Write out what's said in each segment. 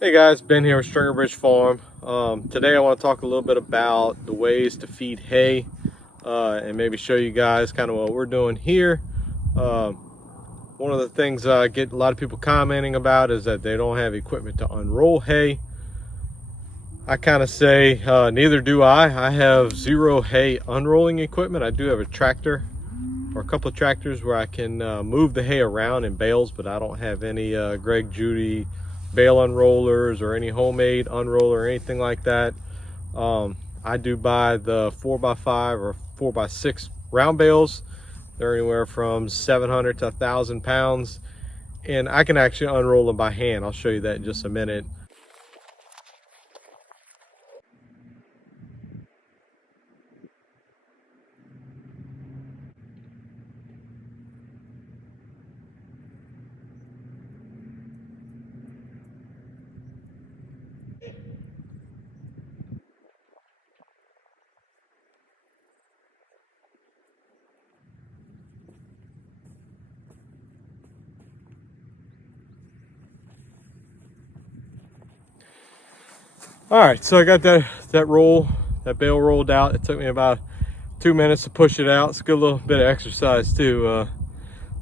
Hey guys, Ben here with Stringer Bridge Farm. Today I want to talk a little bit about the ways to feed hay and maybe show you guys kind of what we're doing here. Um, One of the things I get a lot of people commenting about is that they don't have equipment to unroll hay. I kind of say neither do I. I have zero hay unrolling equipment. I do have a tractor or a couple of tractors where I can move the hay around in bales, but I don't have any Greg Judy bale unrollers or any homemade unroller or anything like that. I do buy the 4x5 or 4x6 round bales. They're anywhere from 700 to 1,000 pounds, and I can actually unroll them by hand. I'll show you that in just a minute. All right, so I got that bale rolled out. It took me about 2 minutes to push it out. It's a good little bit of exercise too.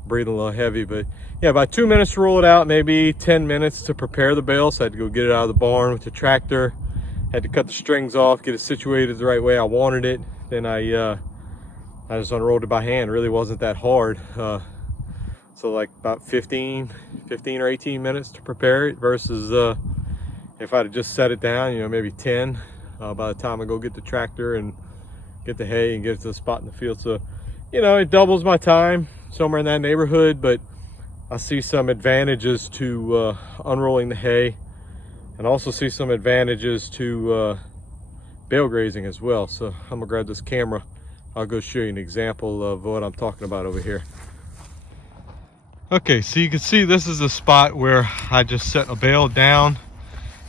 Breathing a little heavy, but yeah, about 2 minutes to roll it out, maybe 10 minutes to prepare the bale. So I had to go get it out of the barn with the tractor, had to cut the strings off, get it situated the right way I wanted it. Then I just unrolled it by hand. It really wasn't that hard. So like about 15 or 18 minutes to prepare it versus if I'd have just set it down, maybe 10 by the time I go get the tractor and get the hay and get it to the spot in the field. So, it doubles my time, somewhere in that neighborhood, but I see some advantages to unrolling the hay, and also see some advantages to bale grazing as well. So I'm gonna grab this camera. I'll go show you an example of what I'm talking about over here. Okay, so you can see this is a spot where I just set a bale down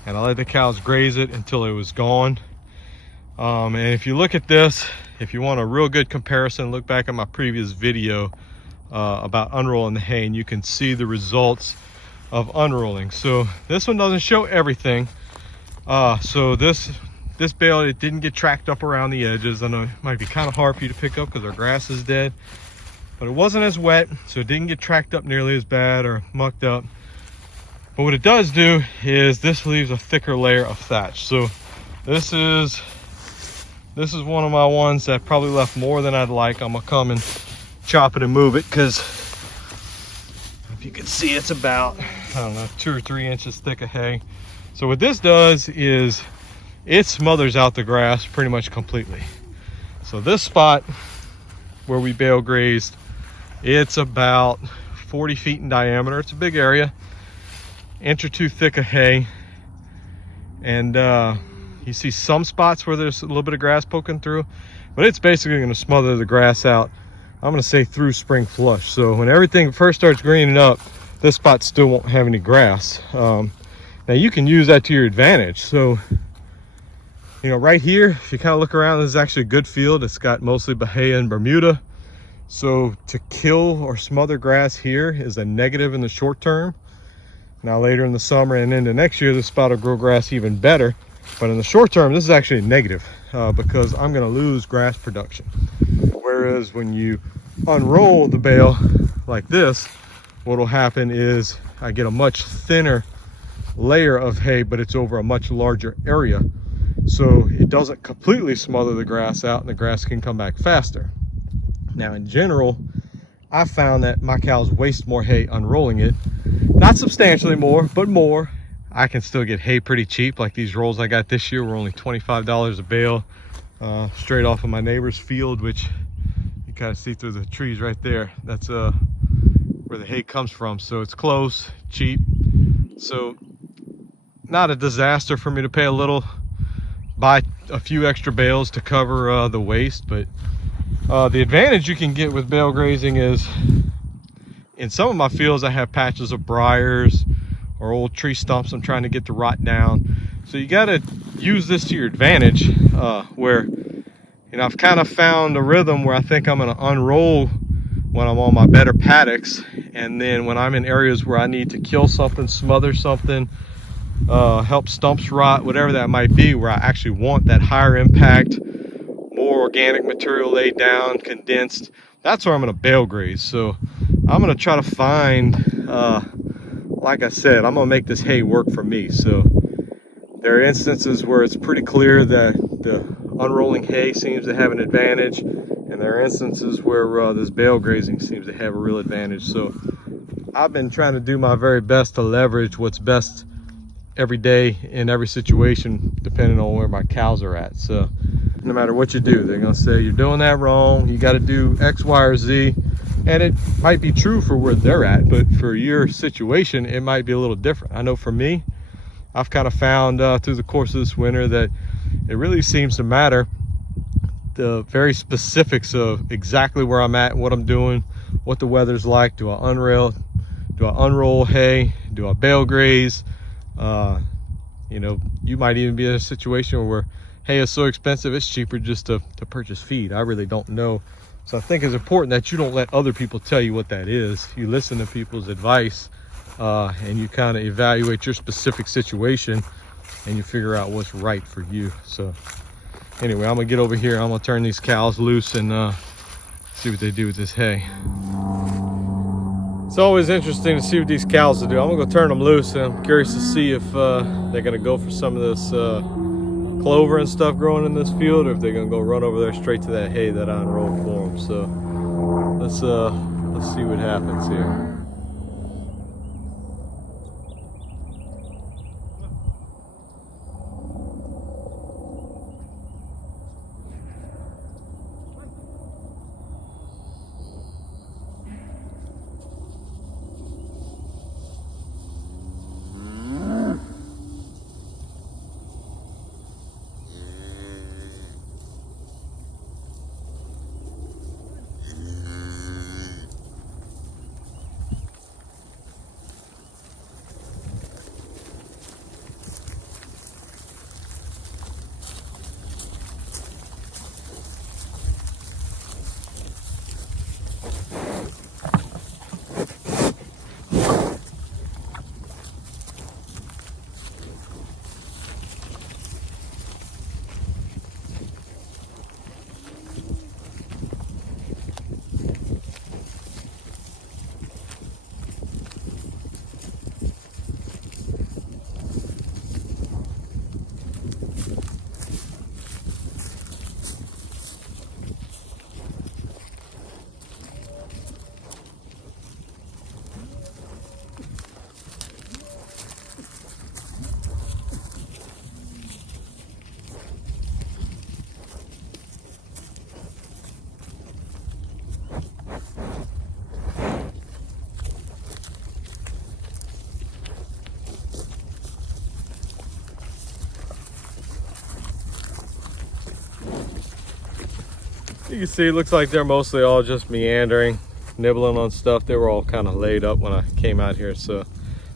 and I let the cows graze it until it was gone. And if you look at this, if you want a real good comparison, look back at my previous video about unrolling the hay, and you can see the results of unrolling. So this one doesn't show everything. So this bale, it didn't get tracked up around the edges. I know it might be kind of hard for you to pick up because our grass is dead, but it wasn't as wet, so it didn't get tracked up nearly as bad or mucked up. But what it does do is this leaves a thicker layer of thatch. So this is one of my ones that probably left more than I'd like. I'm gonna come and chop it and move it, because if you can see, it's about, I don't know, 2 or 3 inches thick of hay. So what this does is it smothers out the grass pretty much completely. So this spot where we bale grazed, it's about 40 feet in diameter. It's a big area, inch or two thick of hay, and you see some spots where there's a little bit of grass poking through, but it's basically going to smother the grass out, I'm going to say, through spring flush. So when everything first starts greening up, this spot still won't have any grass. Now you can use that to your advantage. So right here, if you kind of look around, this is actually a good field. It's got mostly Bahia and Bermuda. So to kill or smother grass here is a negative in the short term. Now later in the summer and into next year, this spot will grow grass even better. But in the short term, this is actually a negative because I'm going to lose grass production. Whereas when you unroll the bale like this, what will happen is I get a much thinner layer of hay, but it's over a much larger area. So it doesn't completely smother the grass out, and the grass can come back faster. Now in general, I found that my cows waste more hay unrolling it. Not substantially more, but more. I can still get hay pretty cheap. Like these rolls I got this year were only $25 a bale, straight off of my neighbor's field, which you kind of see through the trees right there. That's where the hay comes from. So it's close, cheap. So not a disaster for me to pay a little, buy a few extra bales to cover the waste. But the advantage you can get with bale grazing is, in some of my fields I have patches of briars or old tree stumps I'm trying to get to rot down. So you got to use this to your advantage, where I've kind of found a rhythm where I think I'm going to unroll when I'm on my better paddocks, and then when I'm in areas where I need to kill something, smother something, help stumps rot, whatever that might be, where I actually want that higher impact, more organic material laid down, condensed, that's where I'm going to bale graze. So I'm going to try to find, like I said, I'm going to make this hay work for me. So there are instances where it's pretty clear that the unrolling hay seems to have an advantage, and there are instances where this bale grazing seems to have a real advantage. So I've been trying to do my very best to leverage what's best every day in every situation, depending on where my cows are at. So no matter what you do, they're gonna say you're doing that wrong, you got to do X, Y, or Z. And it might be true for where they're at, but for your situation it might be a little different. I know for me, I've kind of found through the course of this winter that it really seems to matter the very specifics of exactly where I'm at, what I'm doing, what the weather's like. Do I unroll hay? Do I bale graze? You know, you might even be in a situation where hay is so expensive it's cheaper just to purchase feed. I really don't know. So I think it's important that you don't let other people tell you what that is. You listen to people's advice, and you kind of evaluate your specific situation and you figure out what's right for you. So anyway, I'm gonna get over here, I'm gonna turn these cows loose and see what they do with this hay. It's always interesting to see what these cows will do. I'm gonna go turn them loose, and I'm curious to see if they're gonna go for some of this clover and stuff growing in this field, or if they're gonna go run over there straight to that hay that I unrolled for them. So let's see what happens here. You can see it looks like they're mostly all just meandering, nibbling on stuff. They were all kind of laid up when I came out here, so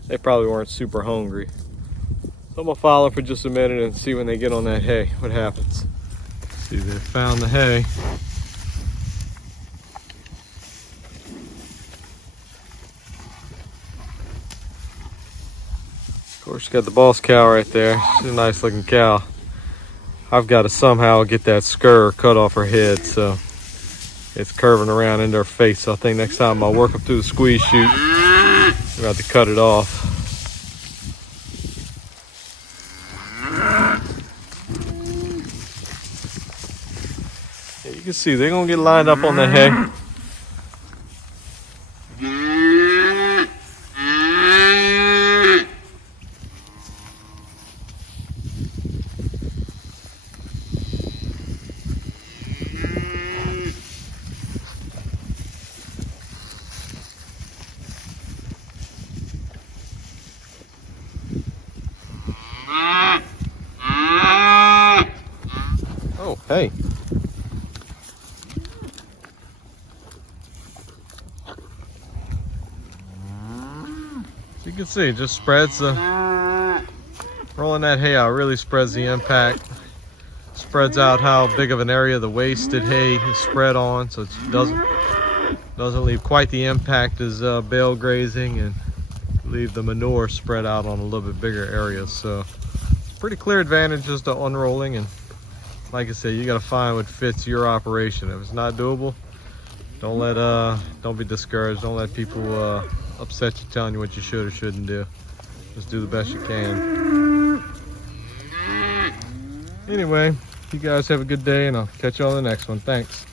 they probably weren't super hungry. So I'm gonna follow for just a minute and see when they get on that hay what happens. See, they found the hay. Of course, you got the boss cow right there. She's a nice looking cow. I've got to somehow get that scur cut off her head, so it's curving around into her face. So I think next time I'll work up through the squeeze chute, I'm gonna have to cut it off. Yeah, you can see they're gonna get lined up on the hay. Oh, hey. You can see it just spreads rolling that hay out really spreads the impact, spreads out how big of an area the wasted hay is spread on, so it doesn't leave quite the impact as bale grazing, and leave the manure spread out on a little bit bigger areas. So pretty clear advantages to unrolling, and like I said, you got to find what fits your operation. If it's not doable, don't be discouraged. Don't let people upset you telling you what you should or shouldn't do. Just do the best you can. Anyway, you guys have a good day, and I'll catch you on the next one. Thanks.